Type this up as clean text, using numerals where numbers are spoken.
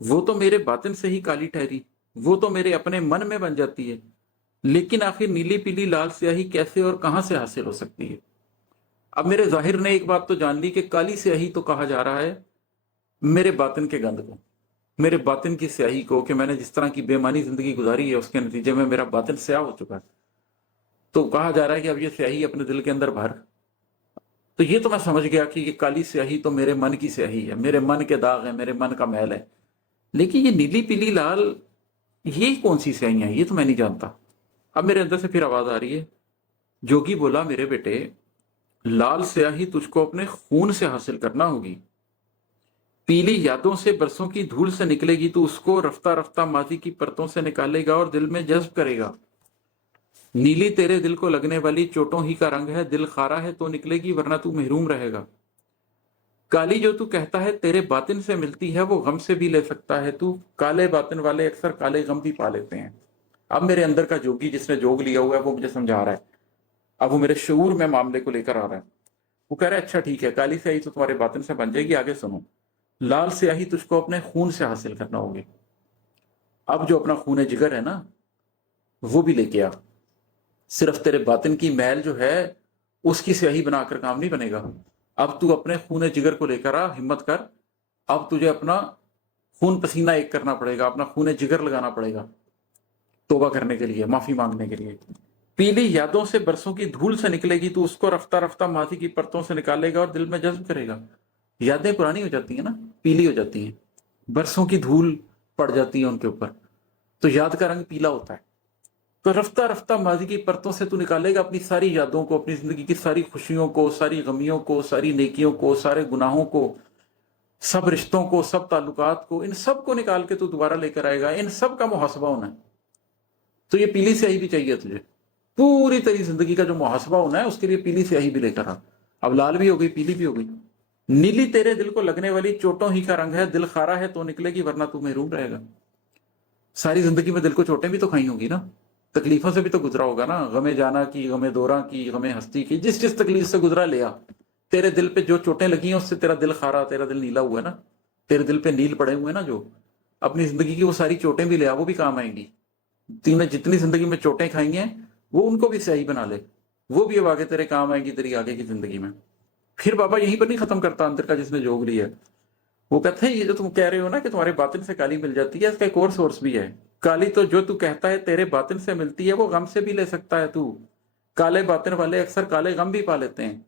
وہ تو میرے باطن سے ہی کالی ٹھہری، وہ تو میرے اپنے من میں بن جاتی ہے، لیکن آخر نیلی پیلی لال سیاہی کیسے اور کہاں سے حاصل ہو سکتی ہے؟ اب میرے ظاہر نے ایک بات تو جان لی کہ کالی سیاہی تو کہا جا رہا ہے میرے باطن کے گند کو، میرے باطن کی سیاہی کو، کہ میں نے جس طرح کی بے معنی زندگی گزاری ہے اس کے نتیجے میں میرا باطن سیاہ ہو چکا ہے، تو کہا جا رہا ہے کہ اب یہ سیاہی اپنے دل کے اندر بھر۔ تو یہ تو میں سمجھ گیا کہ یہ کالی سیاہی تو میرے من کی سیاہی ہے، میرے من کے داغ ہیں، میرے من کا میل ہے، لیکن یہ نیلی پیلی لال یہ کون سی سیاہیاں ہیں؟ یہ تو میں نہیں جانتا۔ اب میرے اندر سے پھر آواز آ رہی ہے، جوگی بولا میرے بیٹے لال سیاہی تجھ کو اپنے خون سے حاصل کرنا ہوگی، پیلی یادوں سے برسوں کی دھول سے نکلے گی تو اس کو رفتہ رفتہ ماضی کی پرتوں سے نکالے گا اور دل میں جذب کرے گا۔ نیلی تیرے دل کو لگنے والی چوٹوں ہی کا رنگ ہے، دل خارا ہے تو نکلے گی ورنہ تو محروم رہے گا۔ کالی جو تو کہتا ہے تیرے باطن سے ملتی ہے وہ غم سے بھی لے سکتا ہے تو، کالے باطن والے اکثر کالے غم بھی پا لیتے ہیں۔ اب میرے اندر کا جوگی جس نے جوگ لیا ہوا ہے وہ مجھے سمجھا رہا ہے، اب وہ میرے شعور میں معاملے کو لے کر آ رہا ہے۔ وہ کہہ رہا ہے اچھا ٹھیک ہے، کالی سیاہی تو تمہارے باطن سے بن جائے گی، آگے سنو، لال سیاہی تجھ کو اپنے خون سے حاصل کرنا ہوگی۔ اب جو اپنا خون جگر ہے نا وہ بھی لے کے آ، صرف تیرے باطن کی میل جو ہے اس کی سیاہی بنا کر کام نہیں بنے گا، اب تو اپنے خون جگر کو لے کر آ، ہمت کر، اب تجھے اپنا خون پسینہ ایک کرنا پڑے گا، اپنا خون جگر لگانا پڑے گا توبہ کرنے کے لیے، معافی مانگنے کے لیے۔ پیلی یادوں سے برسوں کی دھول سے نکلے گی تو اس کو رفتہ رفتہ ماضی کی پرتوں سے نکالے گا اور دل میں جذب کرے گا۔ یادیں پرانی ہو جاتی ہیں نا، پیلی ہو جاتی ہیں، برسوں کی دھول پڑ جاتی ہے ان کے اوپر، تو یاد کا رنگ پیلا ہوتا ہے۔ تو رفتہ رفتہ ماضی کی پرتوں سے تو نکالے گا اپنی ساری یادوں کو، اپنی زندگی کی ساری خوشیوں کو، ساری غمیوں کو، ساری نیکیوں کو، سارے گناہوں کو، سب رشتوں کو، سب تعلقات کو، ان سب کو نکال کے تو دوبارہ لے کر آئے گا، ان سب کا محاسبہ ہونا ہے۔ تو یہ پیلی سیاہی بھی چاہیے تجھے، پوری تیری زندگی کا جو محاسبہ ہونا ہے اس کے لیے پیلی سیاہی بھی لے کر آ۔ اب لال بھی ہو گئی، پیلی بھی ہو گئی۔ نیلی تیرے دل کو لگنے والی چوٹوں ہی کا رنگ ہے، دل خارا ہے تو نکلے گی ورنہ تو محروم رہے گا۔ ساری زندگی میں دل کو چوٹیں بھی تو کھائی ہوگی نا، تکلیفوں سے بھی تو گزرا ہوگا نا، غم جانا کی، غم دوراں کی، غم ہستی کی، جس جس تکلیف سے گزرا لیا، تیرے دل پہ جو چوٹیں لگی ہیں اس سے تیرا دل خارا، تیرا دل نیلا ہوا ہے نا، تیرے دل پہ نیل پڑے ہوئے ہیں نا، جو اپنی زندگی کی وہ ساری چوٹیں بھی لیا، وہ بھی کام آئیں گی۔ تین نے جتنی زندگی میں چوٹیں کھائی ہیں وہ ان کو بھی سیاہی بنا لے، وہ بھی اب آگے تیرے کام آئیں گی تیری آگے کی زندگی میں۔ پھر بابا یہیں پر نہیں ختم کرتا اندر کا جس نے جوگ لیا ہے، وہ کہتا ہے یہ جو تم کہہ رہے ہو نا کہ تمہارے باطن سے کالی مل جاتی ہے، اس کا ایک اور سورس بھی ہے۔ کالی تو جو تو کہتا ہے تیرے باطن سے ملتی ہے وہ غم سے بھی لے سکتا ہے تو، کالے باطن والے اکثر کالے غم بھی پا لیتے ہیں۔